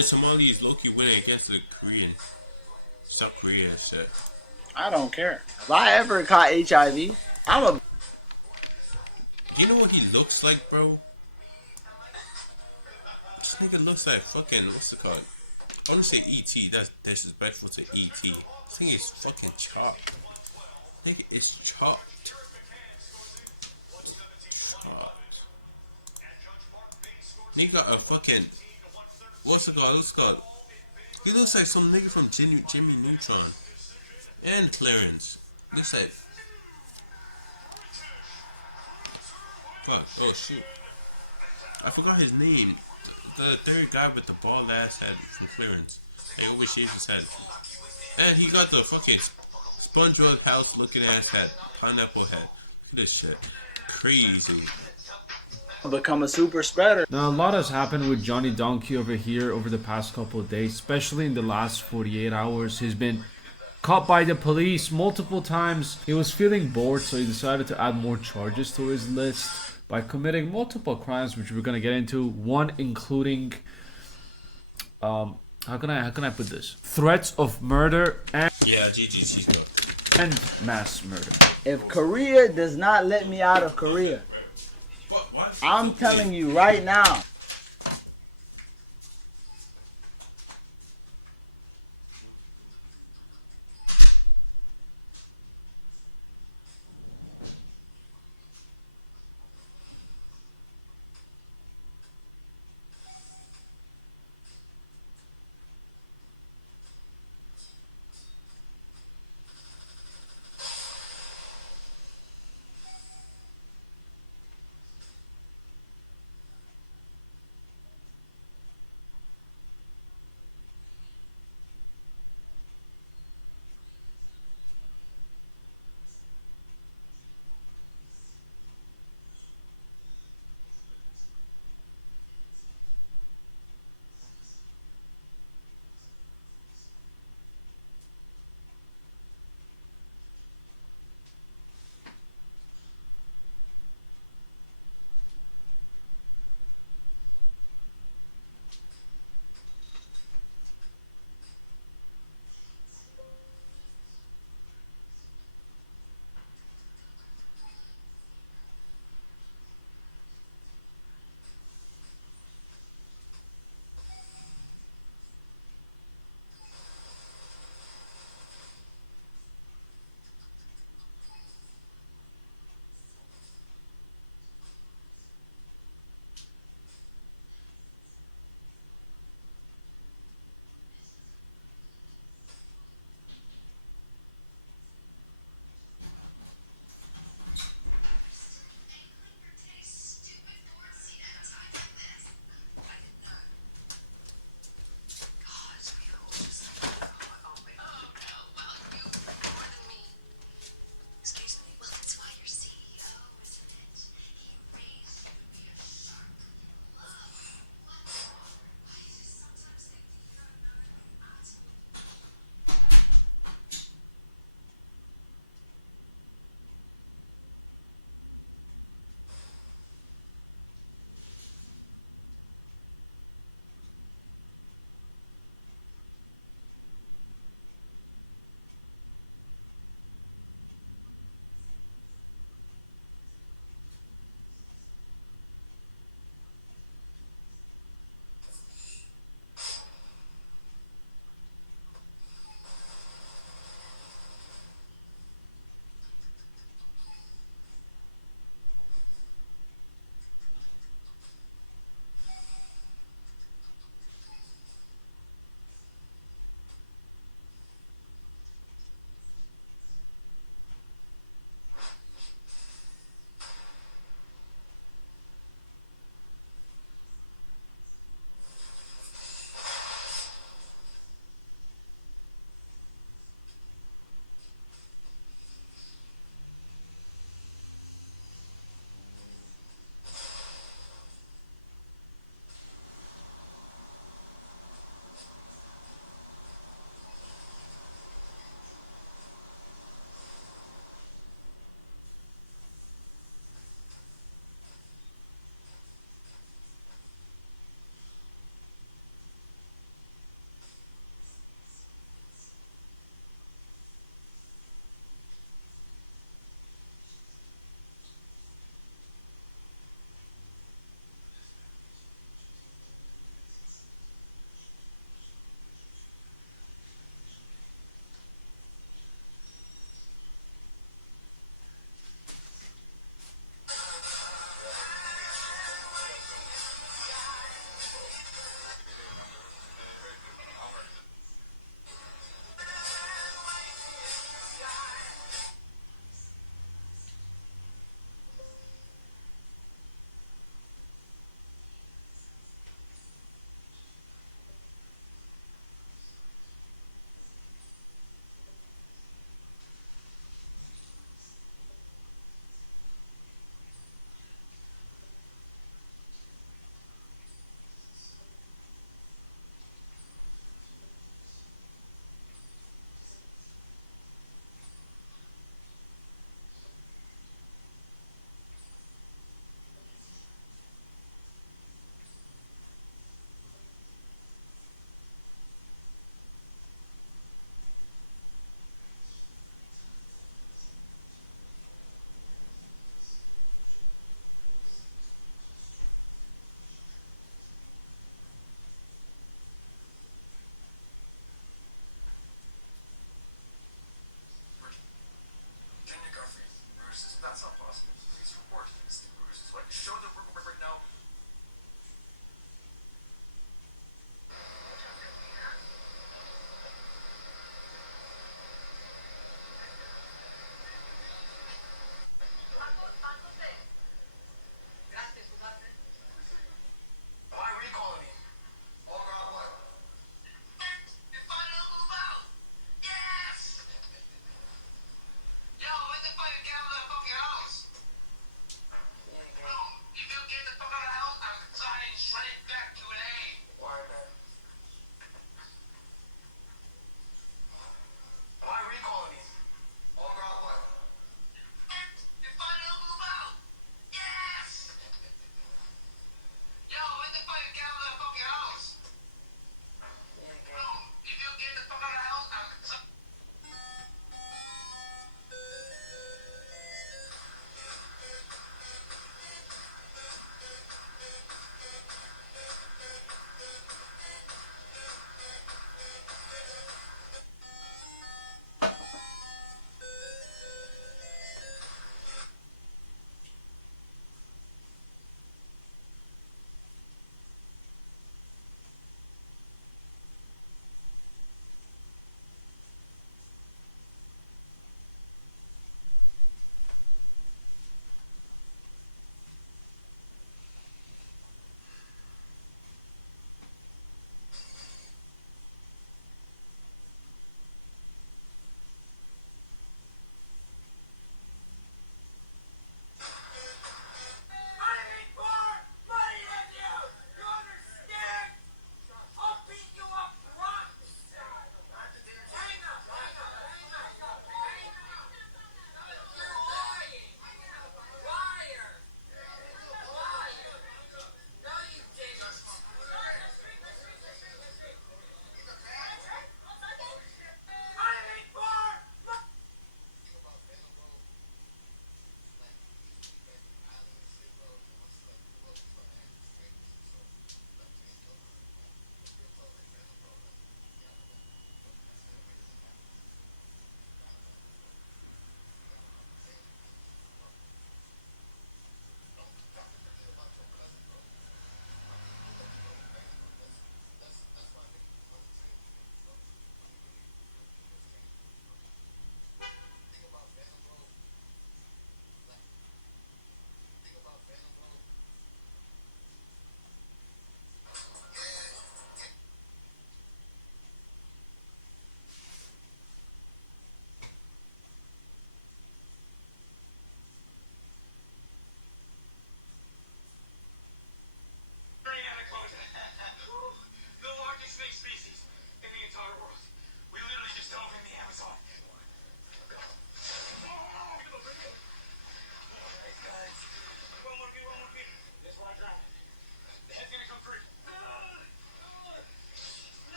Somali is low-key winning against the Korean. South Korea shit. I don't care. If I ever caught HIV, I'm a. Do you know what he looks like, bro? This nigga looks like fucking, what's it called? I want to say E.T. That's disrespectful to E.T. This thing is fucking chopped. Nigga is chopped. Chopped. Nigga got a fucking, what's it called? What's it called? He looks like some nigga from Jimmy Neutron. And Clarence. Looks like, fuck, oh shoot. I forgot his name. The third guy with the bald ass head from Clearance. He always shaves his head. And he got the fucking SpongeBob house looking ass head. Pineapple head. Look at this shit. Crazy. Become a super spreader. Now, a lot has happened with Johnny Donkey over here over the past couple of days, especially in the last 48 hours. He's been caught by the police multiple times. He was feeling bored, so he decided to add more charges to his list by committing multiple crimes, which we're gonna get into. One including, how can I put this? Threats of murder and GG, she's cooked. mass murder. If Korea does not let me out of Korea, Fuck, why is he I'm still telling playing? you right now.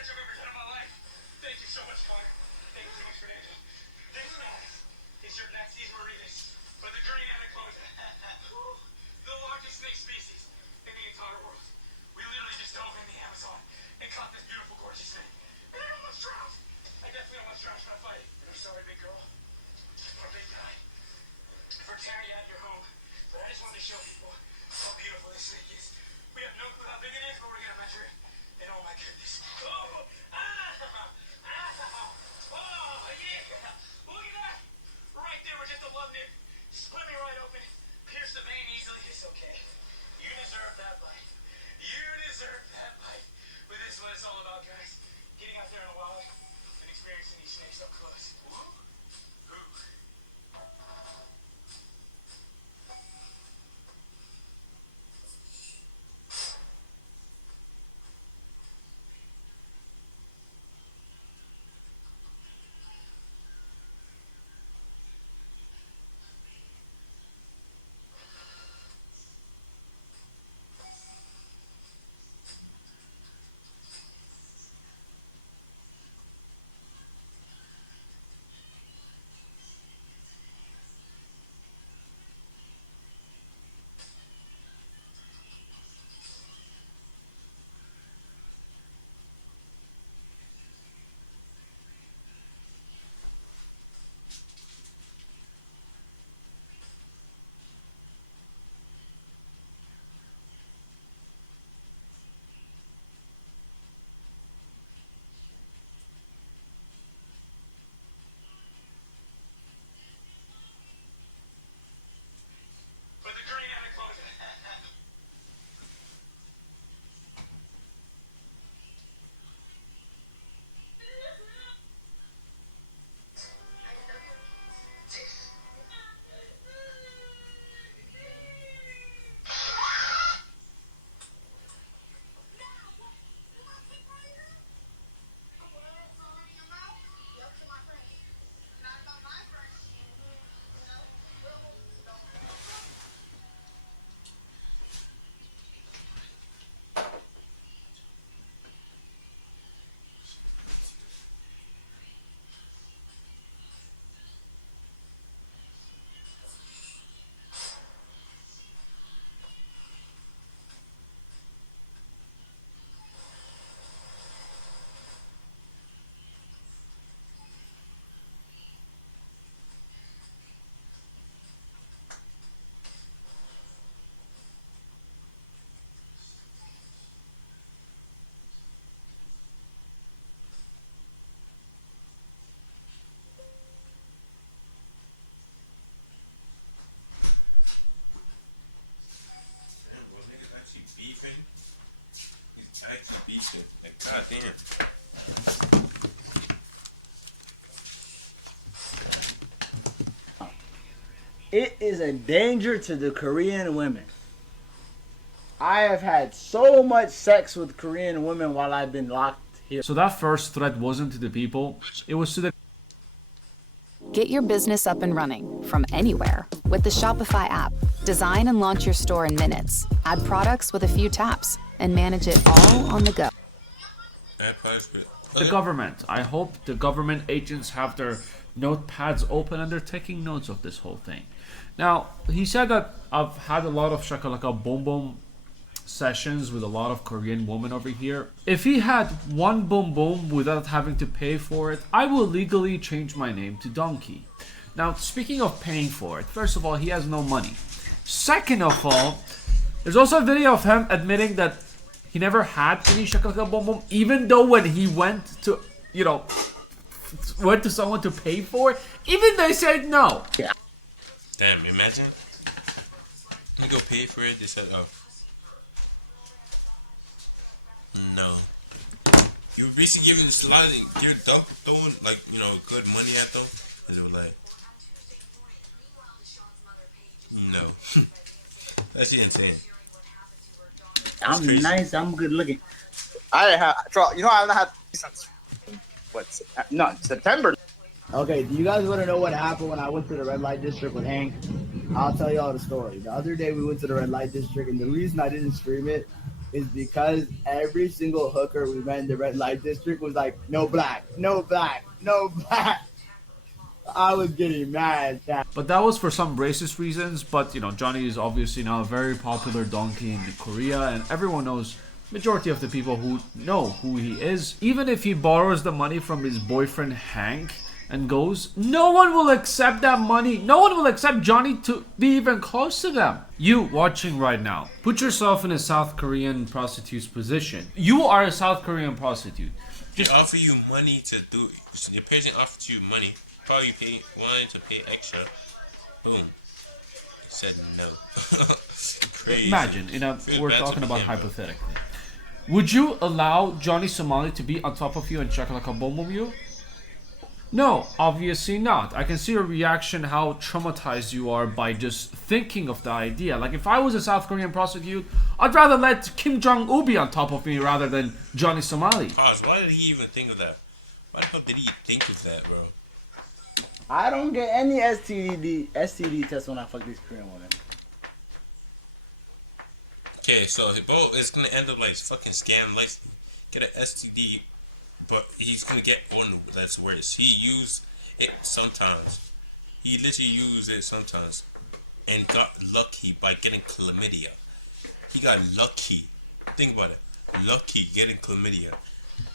research I've ever done in my life. Thank you so much, Connor. Thank you so much, Fernando. This is your next margaritas, or the green anaconda. The largest snake species in the entire world. We literally just dove in the Amazon and caught this beautiful, gorgeous snake. And I almost drowned. I definitely almost drowned trying to fight it. And I'm sorry, big girl, or big guy, for tearing you out of your home. But I just wanted to show people how beautiful this snake is. We have no clue how big it is, but we're gonna measure it. And oh my goodness. Oh, oh, yeah. Look at that. Right there, we're just a love nip. Split me right open. Pierce the vein easily. It's okay. You deserve that bite. You deserve that bite. But this is what it's all about, guys. Getting out there in the wild and experiencing these snakes up close. Woo. Ooh. But the green anaconda. Actually beefing. He's actually beefing. Like, goddamn. It is a danger to the Korean women. I have had so much sex with Korean women while I've been locked here. So that first threat wasn't to the people, it was to the... Get your business up and running from anywhere with the Shopify app. Design and launch your store in minutes. Add products with a few taps and manage it all on the go. Add products with... The government. I hope the government agents have their notepads open and they're taking notes of this whole thing. Now, he said that I've had a lot of shakalaka boom boom sessions with a lot of Korean women over here. If he had one boom boom without having to pay for it, I will legally change my name to Donkey. Now, speaking of paying for it, first of all, he has no money. Second of all, there's also a video of him admitting that he never had any shakalaka boom boom, even though when he went to, went to someone to pay for it, even they said no. Yeah. Damn, imagine. I go pay for it, they said, oh. No. You were basically giving the sliding, you're throwing, like, good money at them, and they were like, no. That's insane. That's I'm crazy. nice, I'm good looking. I haven't had since September. Okay, do you guys want to know what happened when I went to the red light district with Hank? I'll tell y'all the story. The other day we went to the red light district, and the reason I didn't stream it is because every single hooker we met in the red light district was like, no black, no black, no black. I was getting mad. But that was for some racist reasons. But you know, Johnny is obviously now a very popular donkey in Korea, and everyone knows. Majority of the people who know who he is, even if he borrows the money from his boyfriend Hank and goes, no one will accept that money. No one will accept Johnny to be even close to them. You watching right now, put yourself in a South Korean prostitute's position. You are a South Korean prostitute. They offer you money to do. The person offers you money, probably wanting to pay extra. Boom. Said no. Crazy. Imagine, you know, Feels we're bad to talking be about him, bro. hypothetically. Would you allow Johnny Somali to be on top of you and check like a bomb on you? No, obviously not. I can see your reaction, how traumatized you are by just thinking of the idea. Like, if I was a South Korean prostitute, I'd rather let Kim Jong-un be on top of me rather than Johnny Somali. Pause. Why did he even think of that? Why the hell did he think of that, bro? I don't get any STD tests when I fuck these Korean women. Okay, so bro is gonna end up like fucking scam, like get an STD, but he's gonna get one that's worse. He used it sometimes. He literally used it sometimes, and got lucky by getting chlamydia. He got lucky. Think about it. Lucky getting chlamydia.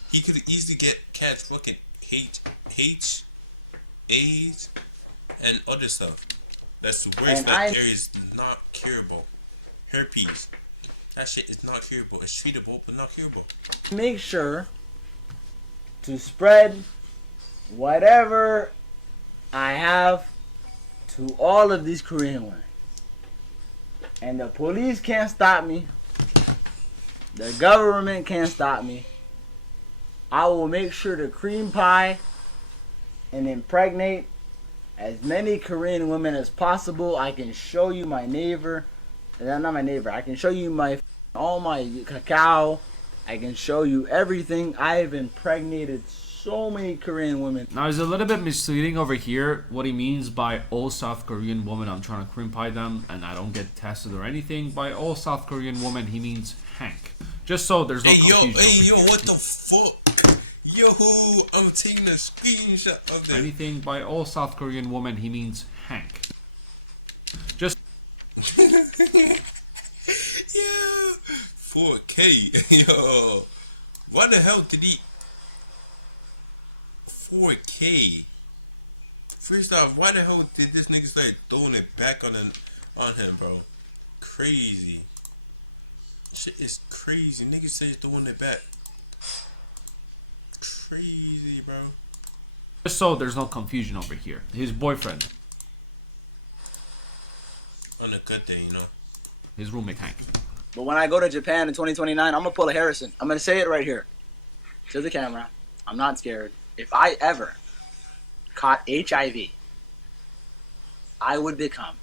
He could easily catch fucking AIDS, and other stuff. That's the worst. And That area is not curable. Herpes. That shit is not curable. It's treatable, but not curable. Make sure to spread whatever I have to all of these Korean women. And the police can't stop me. The government can't stop me. I will make sure to cream pie and impregnate as many Korean women as possible. I can show you my neighbor. Not my neighbor. I can show you all my cacao. I can show you everything. I have impregnated so many Korean women. Now, it's a little bit misleading over here what he means by all South Korean women. I'm trying to cream pie them and I don't get tested or anything. By all South Korean women, he means Hank. Just so there's no Hey yo, what the fuck? Yo, I'm taking a screenshot of this. anything by all South Korean women, he means Hank. Just Yeah, 4K. Yo, why the hell did he 4K? First off, why the hell did this nigga start throwing it back on him, bro? Crazy. Shit is crazy. Niggas say throwing it back. Crazy, bro. Just so there's no confusion over here. His boyfriend, On a good day, you know. his roommate Hank. But when I go to Japan in 2029, I'm gonna pull a Harrison. I'm gonna say it right here to the camera. I'm not scared. If I ever caught HIV, I would become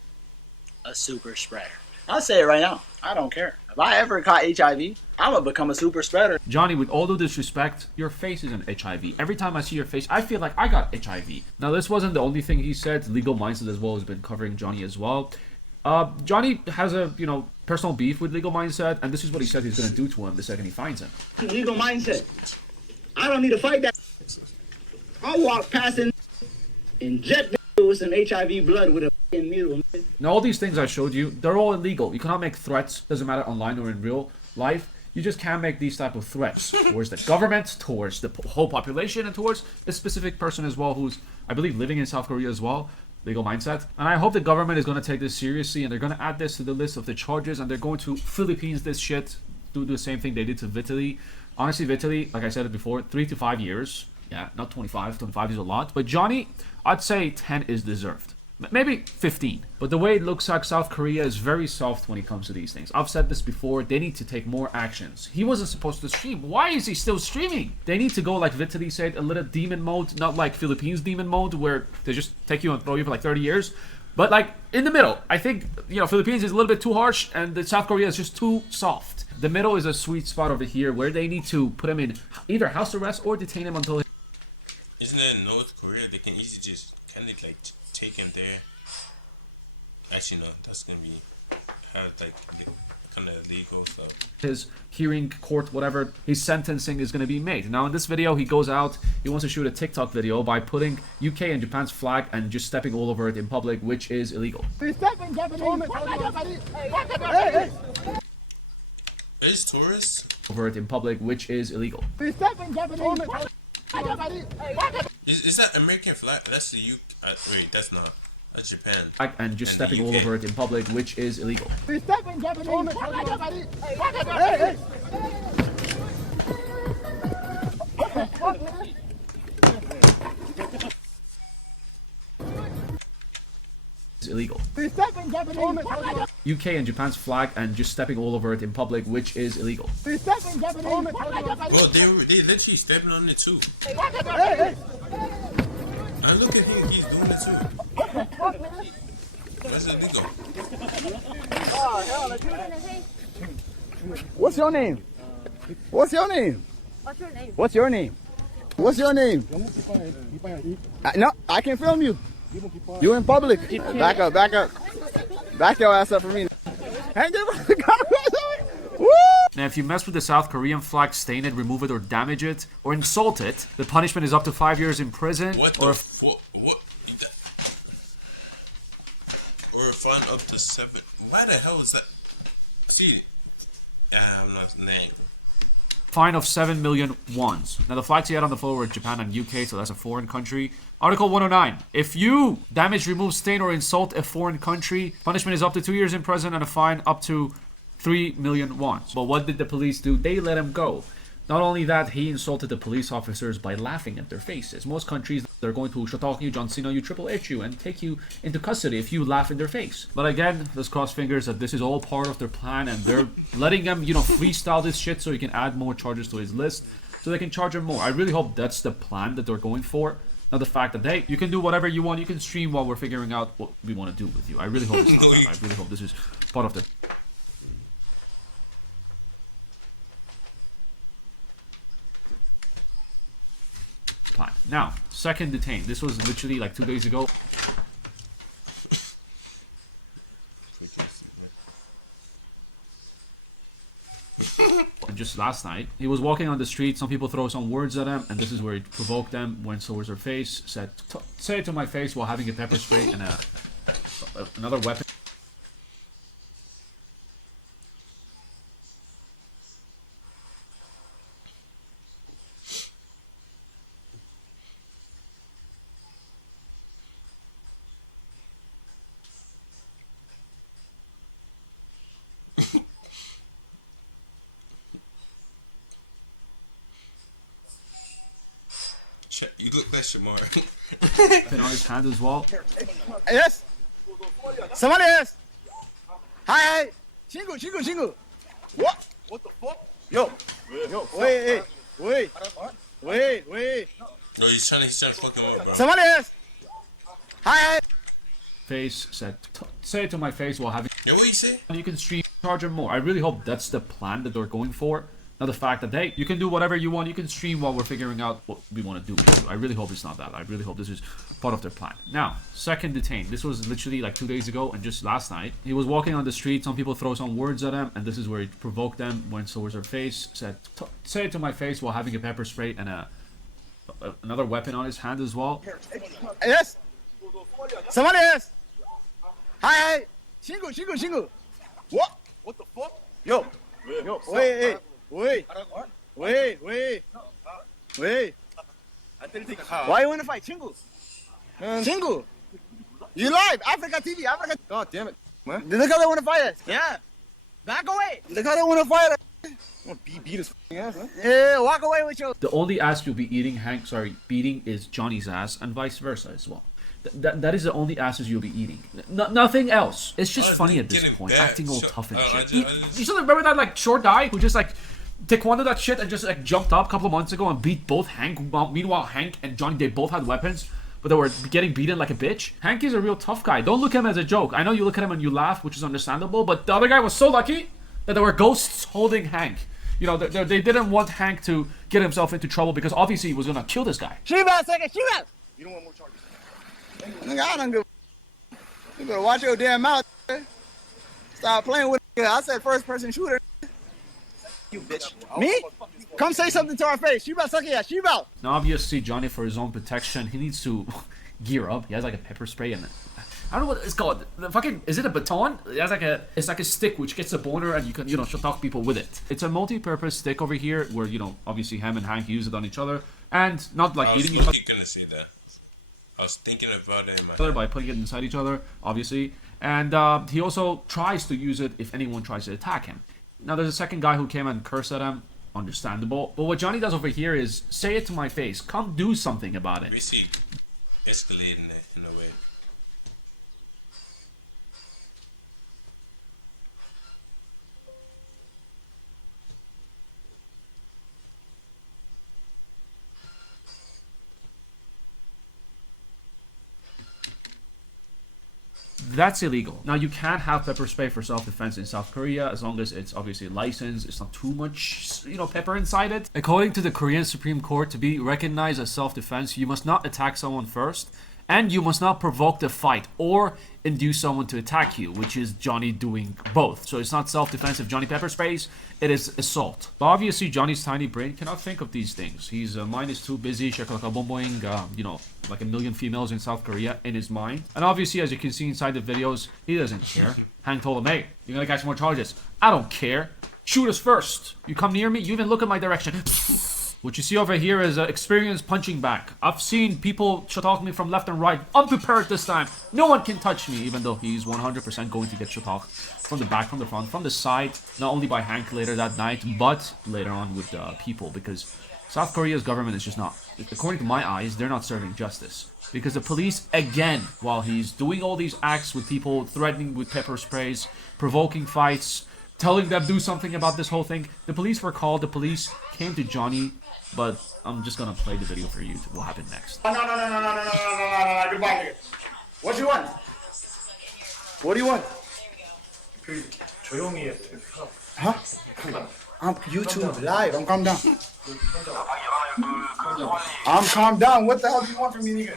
a super spreader. I'll say it right now. I don't care. If I ever caught HIV, I'm gonna become a super spreader. Johnny, with all due disrespect, your face isn't HIV. Every time I see your face, I feel like I got HIV. Now, this wasn't the only thing he said. Legal Mindset as well has been covering Johnny as well. Johnny has a, personal beef with Legal Mindset, and this is what he said he's going to do to him the second he finds him. Legal mindset. I don't need to fight that. I'll walk past and inject with some HIV blood with a fucking needle. Now, all these things I showed you, they're all illegal. You cannot make threats, doesn't matter online or in real life. You just can't make these type of threats towards the government, towards the whole population, and towards a specific person as well who's, I believe, living in South Korea as well. Legal Mindset. And I hope the government is going to take this seriously and they're going to add this to the list of the charges and they're going to Philippines this shit, do the same thing they did to Vitaly. Honestly, Vitaly, like I said it before, 3 to 5 years. Yeah, not 25. 25 is a lot. But Johnny, I'd say 10 is deserved. Maybe 15. But the way it looks like South Korea is very soft when it comes to these things. I've said this before. They need to take more actions. He wasn't supposed to stream. Why is he still streaming? They need to go, like Vitaly said, a little demon mode. Not like Philippines demon mode where they just take you and throw you for like 30 years. But like in the middle. I think, Philippines is a little bit too harsh and the South Korea is just too soft. The middle is a sweet spot over here where they need to put him in either house arrest or detain him until... Isn't it in North Korea? They can easily just kind of like take him there. Actually, no, that's gonna be has like kind of illegal stuff. His hearing, court, whatever, his sentencing is going to be made. Now in this video, he goes out, he wants to shoot a TikTok video by putting UK and Japan's flag and just stepping all over it in public, which is illegal. It's tourists Over it in public, which is illegal. Is that American flag? That's the UK. Wait, that's not. That's Japan. And just And the stepping all UK. over it in public, which is illegal. It's illegal. UK and Japan's flag and just stepping all over it in public, which is illegal. Bro, they literally stepping on it too. And look at him, he's doing it too. Why is it illegal? What's your name? What's your name? What's your name? What's your name? What's your name? No, I can film you. You in public. Back up, back up. Back your ass up for me. Hang it. Woo! Now, if you mess with the South Korean flag, stain it, remove it, or damage it, or insult it, the punishment is up to 5 years in prison. What the fuck? What? Or a fine up to 7. Why the hell is that? See, I'm not name. Fine of 7 million wons. Now, the flags he had on the photo were Japan and UK, so that's a foreign country. Article 109. If you damage, remove, stain, or insult a foreign country, punishment is up to 2 years in prison and a fine up to 3 million wons. But what did the police do? They let him go. Not only that, he insulted the police officers by laughing at their faces. Most countries, they're going to shut you, John Cena, you, Triple H you, and take you into custody if you laugh in their face. But again, let's cross fingers that this is all part of their plan, and they're letting him, freestyle this shit so he can add more charges to his list, so they can charge him more. I really hope that's the plan that they're going for. Not the fact that, hey, you can do whatever you want, you can stream while we're figuring out what we want to do with you. I really hope No, I really hope this is part of the plan. Now, second detained. This was literally like 2 days ago. And just last night, he was walking on the street. Some people throw some words at him, and this is where he provoked them. Went towards her face, said, "Say it to my face," while having a pepper spray and another weapon. You look like Shamar. On his hand as well. Yes. Somebody else. Hi. 친구. What the fuck? Yo. Wait. No, he's trying to fuck him up, bro. Somebody else. Hi. Face said, "Say it to my face," while having. Yeah, what you say? You can stream, charge him more. I really hope that's the plan that they're going for. Not the fact that, hey, you can do whatever you want, you can stream while we're figuring out what we want to do. I really hope it's not that. I really hope this is part of their plan. Now, second detained. This was literally like 2 days ago, and just last night, he was walking on the street. Some people throw some words at him, and this is where he provoked them. Went towards her face, said, "Say it to my face," while having a pepper spray and another weapon on his hand as well. Yes. Somebody else. Hi. 친구. What the fuck? Yo. Wait. Why you wanna fight, 친구? 친구. You live, Africa TV, Africa. God damn it. What? Look how they wanna fight us. Yeah. Back away. Look how they wanna fight us. I'm gonna beat his ass, huh? Yeah, walk away with your. The only ass you'll be beating is Johnny's ass, and vice versa as well. That is the only asses you'll be eating. Nothing else. It's just funny at this point. Acting all tough and shit. You still remember that like short guy who just like taekwondo that shit and just like jumped up a couple of months ago and beat both Hank. Meanwhile, Hank and Johnny, they both had weapons, but they were getting beaten like a bitch. Hank is a real tough guy. Don't look at him as a joke. I know you look at him and you laugh, which is understandable, but the other guy was so lucky that there were ghosts holding Hank. They didn't want Hank to get himself into trouble because obviously he was gonna kill this guy. Shoot out. You don't want more charges. Nigga, I don't give. You better watch your damn mouth. Stop playing with it. I said first person shooter. You bitch. Me? Come say something to our face. She about suck it. She about. Now, obviously, Johnny, for his own protection, he needs to gear up. He has like a pepper spray and I don't know what it's called. The fucking, is it a baton? It has like it's like a stick which gets a boner and you can, shock people with it. It's a multi-purpose stick over here where, obviously Ham and Hank use it on each other. And not like... I was low-key gonna say that. I was thinking about it in my head. By putting it inside each other, obviously. And he also tries to use it if anyone tries to attack him. Now, there's a second guy who came and cursed at him. Understandable. But what Johnny does over here is say it to my face. Come do something about it. Basically escalating it in a way. That's illegal. Now, you can't have pepper spray for self-defense in South Korea as long as it's obviously licensed. It's not too much, pepper inside it. According to the Korean Supreme Court, to be recognized as self-defense, you must not attack someone first, and you must not provoke the fight or induce someone to attack you, which is Johnny doing both. So it's not self-defense if Johnny pepper sprays, it is assault. But obviously, Johnny's tiny brain cannot think of these things. His mind is too busy shakalakabomboing, like a million females in South Korea in his mind. And obviously, as you can see inside the videos, he doesn't care. Hank told him, hey, you're gonna catch more charges. I don't care. Shoot us first. You come near me, you even look in my direction. What you see over here is experience punching back. I've seen people shot me from left and right. Unprepared this time. No one can touch me, even though he's 100% going to get shot from the back, from the front, from the side. Not only by Hank later that night, but later on with people. Because South Korea's government is just not, according to my eyes, they're not serving justice. Because the police, again, while he's doing all these acts with people, threatening with pepper sprays, provoking fights, telling them do something about this whole thing. The police were called. The police came to Johnny, but I'm just gonna play the video for you. What happened next? No. Goodbye. What do you want? What do you want? Huh? I'm YouTube live. I'm calm down. I'm calm down. What the hell do you want from me,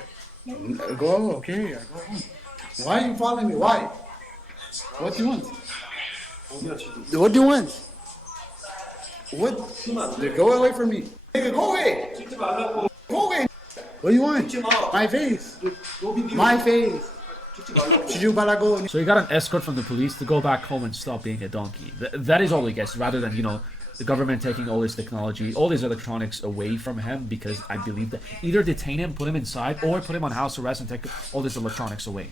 nigga? Go, okay. Why are you following me? Why? What do you want? What do you want? What? Go away from me. Nigga, go away. Go away. What do you want? My face. My face. So he got an escort from the police to go back home and stop being a donkey. That is all he gets, rather than, the government taking all his technology, all his electronics away from him, because I believe that either detain him, put him inside, or put him on house arrest and take all his electronics away.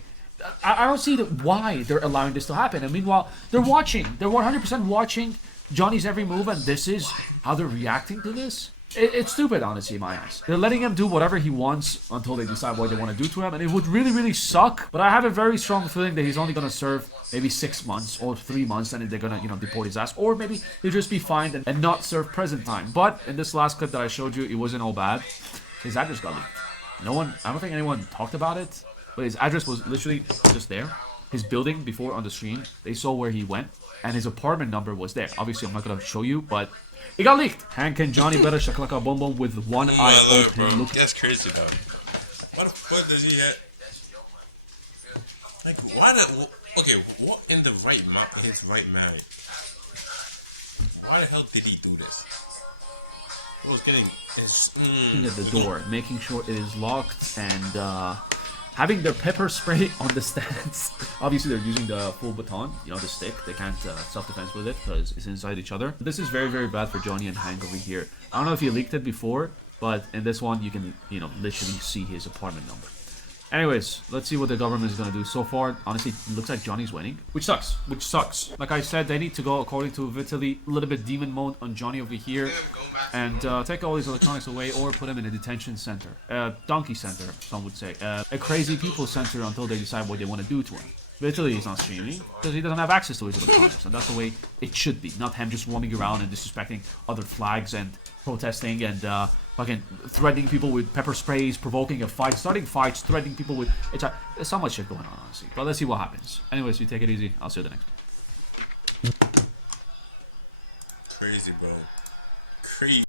I don't see why they're allowing this to happen. And meanwhile, they're watching. They're 100% watching Johnny's every move, and this is how they're reacting to this. It's stupid, honestly, in my eyes. They're letting him do whatever he wants until they decide what they want to do to him, and it would really, really suck. But I have a very strong feeling that he's only going to serve maybe 6 months or 3 months, and they're going to, deport his ass. Or maybe he'll just be fined and not serve prison time. But in this last clip that I showed you, it wasn't all bad. His address got leaked. I don't think anyone talked about it. But his address was literally just there. His building before on the screen, they saw where he went, and his apartment number was there. Obviously, I'm not gonna show you, but it got leaked. Hank and Johnny better shakalaka boom boom with one. Oh my lord, bro, that's crazy though. What the fuck does he have? Like, why the? Okay, what in the his right mind? Why the hell did he do this? What was getting his the door, making sure it is locked, and having their pepper spray on the stands. Obviously, they're using the full baton, the stick. They can't self-defense with it because it's inside each other. This is very, very bad for Johnny and Hank over here. I don't know if he leaked it before, but in this one, you can, literally see his apartment number. Anyways, let's see what the government is going to do. So far, honestly, it looks like Johnny's winning, which sucks. Like I said, they need to go, according to Vitaly, a little bit demon mode on Johnny over here and take all these electronics away or put him in a detention center. Donkey center, some would say. A crazy people center until they decide what they want to do to him. Vitaly is not streaming because he doesn't have access to his electronics, and that's the way it should be. Not him just roaming around and disrespecting other flags and protesting and fucking threatening people with pepper sprays, provoking a fight, starting fights, threatening people with... There's so much shit going on, honestly. But let's see what happens. Anyways, you take it easy. I'll see you the next one. Crazy, bro. Crazy.